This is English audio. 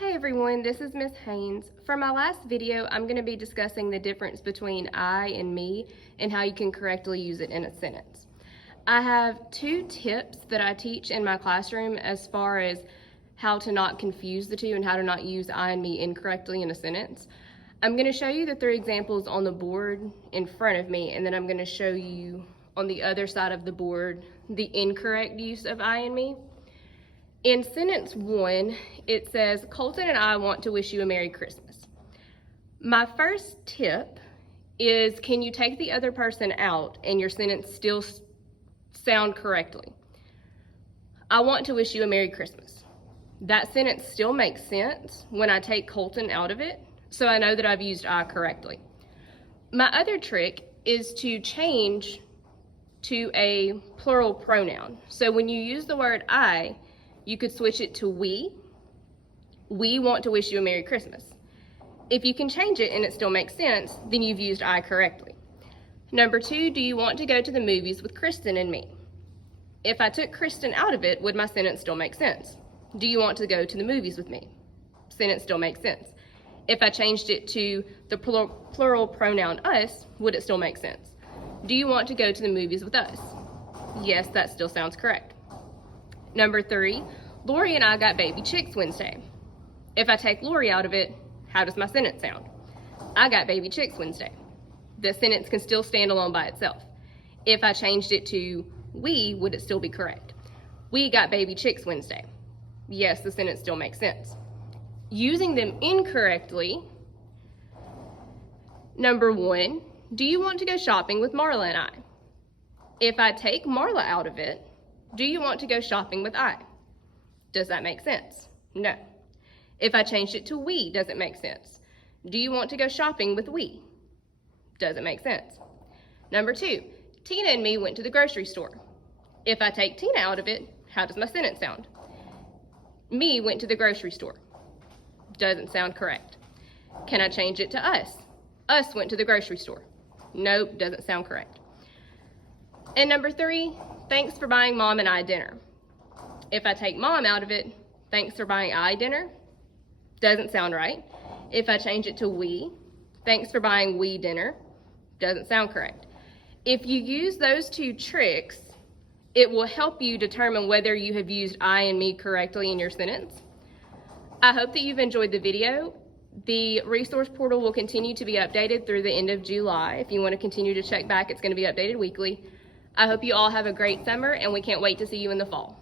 Hey everyone, this is Miss Haynes. For my last video, I'm going to be discussing the difference between I and me and how you can correctly use it in a sentence. I have two tips that I teach in my classroom as far as how to not confuse the two and how to not use I and me incorrectly in a sentence. I'm going to show you the three examples on the board in front of me, and then I'm going to show you on the other side of the board the incorrect use of I and me. In sentence one, it says, Colton and I want to wish you a Merry Christmas. My first tip is, can you take the other person out and your sentence still sound correctly? I want to wish you a Merry Christmas. That sentence still makes sense when I take Colton out of it, so I know that I've used I correctly. My other trick is to change to a plural pronoun. So when you use the word I, you could switch it to we. We want to wish you a Merry Christmas. If you can change it and it still makes sense, then you've used I correctly. Number two, do you want to go to the movies with Kristen and me? If I took Kristen out of it, would my sentence still make sense? Do you want to go to the movies with me? Sentence still makes sense. If I changed it to the plural pronoun us, would it still make sense? Do you want to go to the movies with us? Yes, that still sounds correct. Number three, Lori and I got baby chicks Wednesday. If I take Lori out of it, how does my sentence sound? I got baby chicks Wednesday. The sentence can still stand alone by itself. If I changed it to we, would it still be correct? We got baby chicks Wednesday. Yes, the sentence still makes sense. Using them incorrectly, number one, do you want to go shopping with Marla and I? If I take Marla out of it, do you want to go shopping with I? Does that make sense? No. If I changed it to we, does it make sense? Do you want to go shopping with we? Does it make sense? Number two, Tina and me went to the grocery store. If I take Tina out of it, how does my sentence sound? Me went to the grocery store. Doesn't sound correct. Can I change it to us? Us went to the grocery store. Nope, doesn't sound correct. And number three, thanks for buying Mom and I dinner. If I take Mom out of it, thanks for buying I dinner, doesn't sound right. If I change it to we, thanks for buying we dinner, doesn't sound correct. If you use those two tricks, it will help you determine whether you have used I and me correctly in your sentence. I hope that you've enjoyed the video. The resource portal will continue to be updated through the end of July. If you want to continue to check back, it's going to be updated weekly. I hope you all have a great summer, and we can't wait to see you in the fall.